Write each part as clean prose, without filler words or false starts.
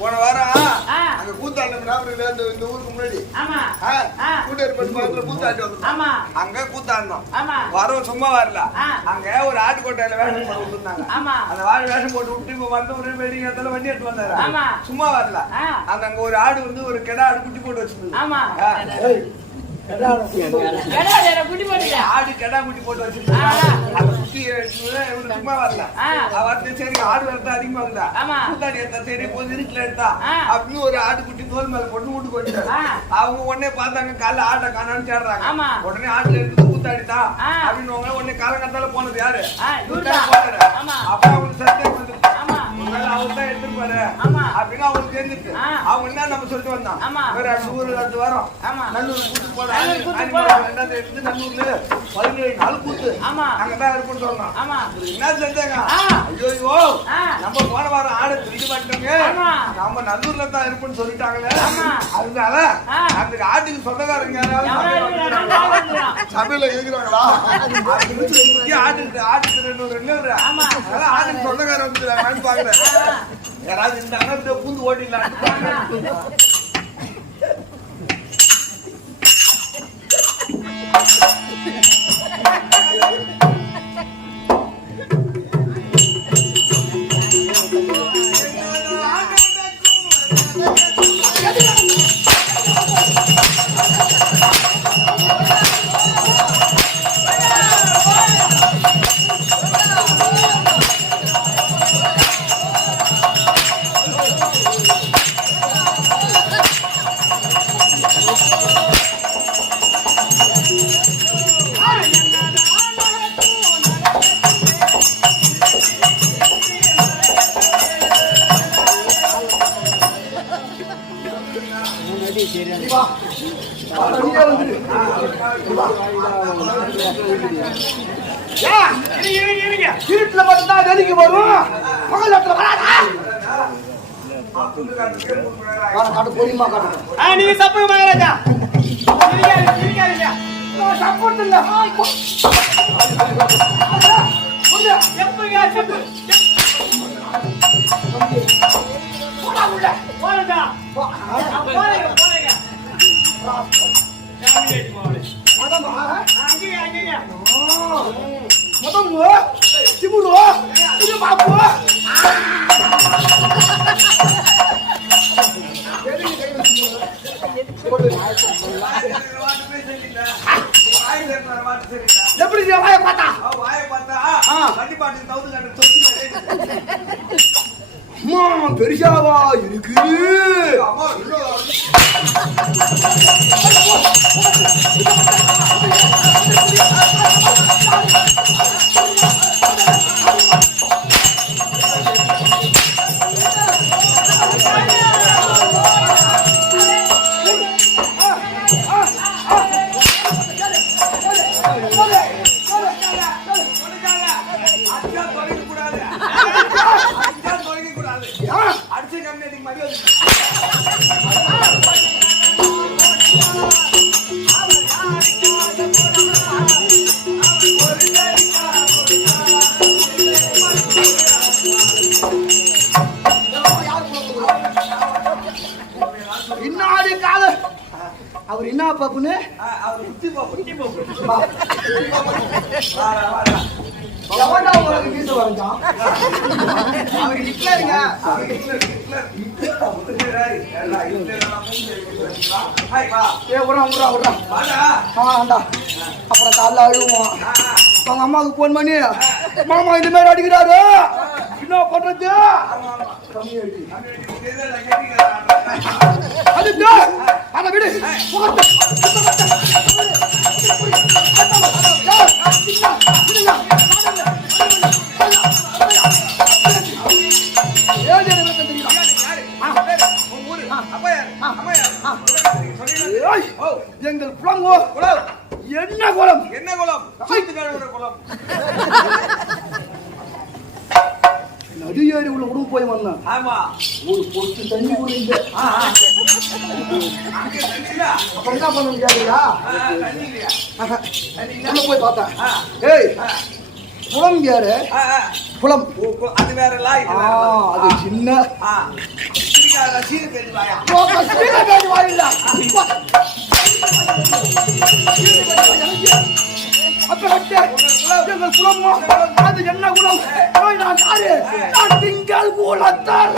போன வாரம் அங்க கூத்தாண்டம் இந்த ஊருக்கு முன்னாடி கூட்டேரி பட்டு பக்கத்துல கூத்தாண்டி வந்தோம். அங்க கூத்தாண்டோம் வரோம், சும்மா வரல. அங்க ஒரு ஆட்டுக்கோட்டையில வேஷம் போட்டு விட்டுருந்தாங்க. அந்த வாடு வேஷம் போட்டு விட்டு இப்ப வந்து ஒரு வெடி இடத்துல வண்டி எடுத்து வந்தாரு. சும்மா வரல. அந்த அங்க ஒரு ஆடு வந்து ஒரு கெடா ஆடு குட்டி போட்டு வச்சிருந்தது. ஆடு கெடா குட்டி போட்டு வச்சிருந்தாங்க. அந்த குட்டி சும்மா வரல. அவர்கிட்ட சரி ஆடு வரதா அதிகமா இருந்தா கூத்தாடி எடுத்தா சரி கொஞ்சம் இருட்டுல எடுத்தா அப்படின்னு ஒரு ஆடு குட்டி தோல் மேல போட்டு வீட்டு போயிட்டாரு. அவங்க உடனே பார்த்தாங்க காலைல ஆட்டை காணான்னு தேடுறாங்க. உடனே ஆட்டுல எடுத்து கூத்தாடிதான் அப்படின்னு உடனே காலங்கத்தால போனது யாரு போனாரு. அப்ப அவங்களுக்கு சத்தியம் வந்து அவர் தான் எடுத்துருப்பாரு அப்படின்னு அவங்களுக்கு தெரிஞ்சிருக்கு. அவங்க என்ன நம்ம சொல்லிட்டு வந்தோம், வேற ஊரு 2 வாரம் நல்லூர் கூட்டு போல 2ஆம் தேதி நல்லூர்ல 17 நாள் கூத்து அங்கதான் இருக்குன்னு சொன்னோம். என்ன செஞ்சாங்க, ஐயோ நம்ம போன வாரம் ஆடை திருடி மாட்டோங்க, நம்ம நல்லூர்ல தான் இருப்போம்னு சொல்லிட்டாங்களே. அதனால அந்த ஆட்டுக்கு சொந்தக்காரங்க சபையில இருக்கிறாங்களா ஆட்டுக்கு ஆட்டுக்கு சொந்தக்காரன் வந்துருக்காங்கன்னு பாக்குறேன். யாராவது இருந்தாங்க பூந்து ஓட்டிடலாம். இருட்டுல மட்டும்தான் வெளிக்கு வரும் பகல் இடத்துல வராதா காட்டு பொறியுமா காட்டு நீங்க தப்பு மகாராஜா சப்போர்ட் இல்ல எப்படி வாயை பார்த்தா பெருசாவா இருக்கு அவர் என்ன பாப்புன்னு அப்புறம் காலைல அழுவோம் அவங்க அம்மாவுக்கு போன் பண்ணி மாமா இந்த மாதிரி அடிக்கிறாரு என்ன பண்றது அதை விடு எங்கள் குளங்கோ என்ன குளம் என்ன குளம் குளம் நடிகேரி உள்ள உடம்பு போய் வந்தான் ஆமா ஒரு பொட்டு தண்ணி குடிங்க அப்புறம் என்ன பண்ண முடியாதுயா உள்ள போய் பார்த்தேன் ஏய் குளம் யாரு குளம் அது வேற அது சின்ன ரசீது தெரிவாயா அது என்ன குணம் நான் யாரு நான் திங்கள் குலத்தார்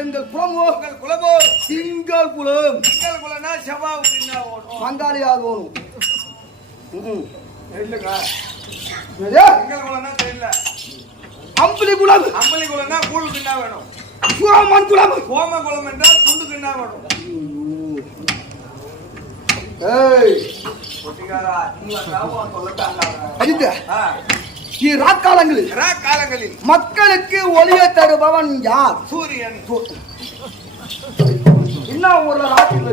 எங்கள் குலமோ திங்கள் குலம். திங்கள் குலம்னா செவ்வாய் பின்னா ஓடும், மங்காளியாக ஓடும். இல்லைங்க திங்கள் குலம்னா தெரியல. அம்பலி குலம். அம்பலி குலம்னா கூழ் பின்னா வேணும். கோமன் குலம். கோம குலம் என்றால் துண்டு பின்னா வேணும். ஏய் ஒட்டிகாரா நீ வந்தாவோ சொல்லட்டாங்க. அஜித் ராக்காலங்களில் மக்களுக்கு ஒளியை தருபவன் யார்? சூரியன். என்ன ஊர்ல ராத்திரில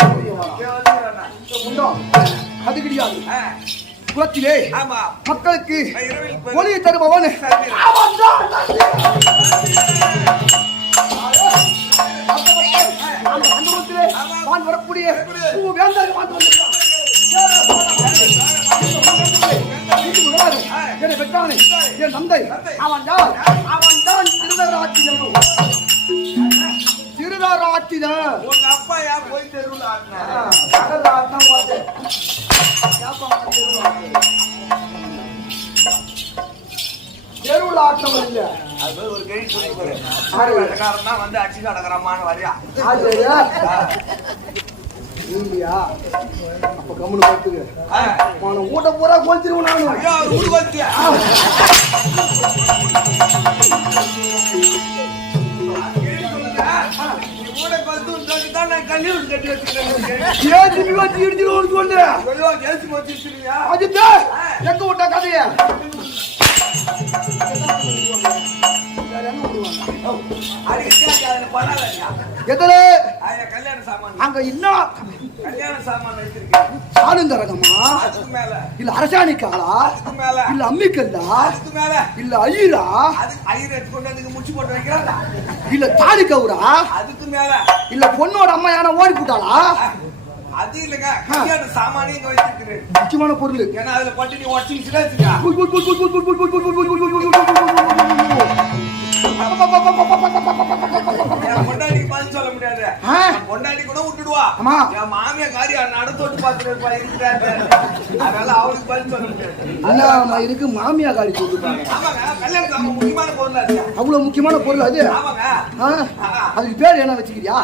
அது கிடையாது. குலத்திலே மக்களுக்கு ஒளியை தருபவன் வரக்கூடிய என்னை பெற்றானே என் தந்தை அவன் தான் திருவர திருடாரம் ஆட்டிதான் உங்க அப்பா ஏன் போய் தெருவில் ஆட்டினாரு? கடல் ஆட்டம் பார்த்து தெருவில் ஆட்டம் இல்ல அது ஒரு கேள்வி சொல்லி ஆறு வேலைக்காரன் தான் வந்து அடிச்சு கிடக்குறமான்னு வரியா இல்லையா அப்ப கம்முனு பார்த்துக்க ஊட்ட பூரா கொளுத்திருவோம் நானு ஐயோ ஊடு கொளுத்தியா ஊட கொளுத்து தான் நான் கல்லூரி கட்டி வச்சுக்கிறேன் இடிச்சிருவோம் சொல்லு ஜெயிச்சு வச்சிருக்கியா அஜித்தா எங்க விட்ட கதைய எதுல கல்யாண சாமான் அங்க இன்னும் கல்யாண சாமான் வச்சிருக்கேன் சாலுந்தரகமா அதுக்கு மேல இல்ல அரசாணிக்காலா அதுக்கு மேல இல்ல அம்மிக்கல்லா அதுக்கு மேல இல்ல ஐயரா அது ஐயர் எடுத்துக்கொண்டு அதுக்கு முச்சு போட்டு வைக்கிறாங்க இல்ல தாலி கவுரா அதுக்கு மேல இல்ல பொண்ணோட அம்மா யானை ஓடி போட்டாளா அது இல்லங்க கல்யாண சாமானே இங்க வச்சிருக்கிறேன் முக்கியமான பொருள் ஏன்னா அதுல பட்டு நீ உடச்சிச்சுன்னா வச்சுக்கா பொண்டாட்டிக்கு பதில் சொல்ல முடியாது பொண்டாட்டி கூட விட்டுடுவா என் மாமியா காரியா நடத்தோட்டு பார்த்துருப்பா இருக்கிறாரு அதனால அவருக்கு பதில் சொல்ல முடியாது இருக்கு மாமியா காரி சொல்லுறாங்க ஆமாங்க கல்யாண சாமான் முக்கியமான பொருள் அது அவ்வளவு முக்கியமான பொருள் அது ஆமாங்க அதுக்கு பேர் என்ன வச்சுக்கிறியா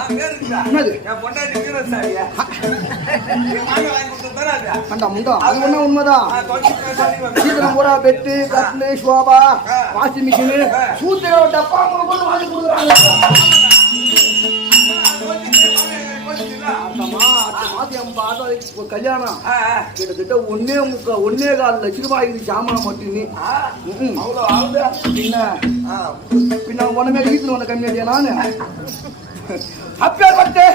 என்னது என் பொண்டாட்டி வீரசாரியா என் மாமியா வாங்கி கொடுத்தது அது கண்டா முண்டா அது ஒண்ணா உண்மைதான் சீக்கிரம் பூரா பெட்டு கட்லு ஷோபா வாஷிங் மிஷின் சூத்திர டப்பா கொண்டு வாங்கி கொடுக்குறாங்க கல்யாணம் கிட்டத்தட்ட 1.25 லட்சம் ரூபாய்க்கு சாமான் மட்டுமே பின்ன உடனே வீட்டுல வந்த கம்மியா நானு அப்பேற்பட்டு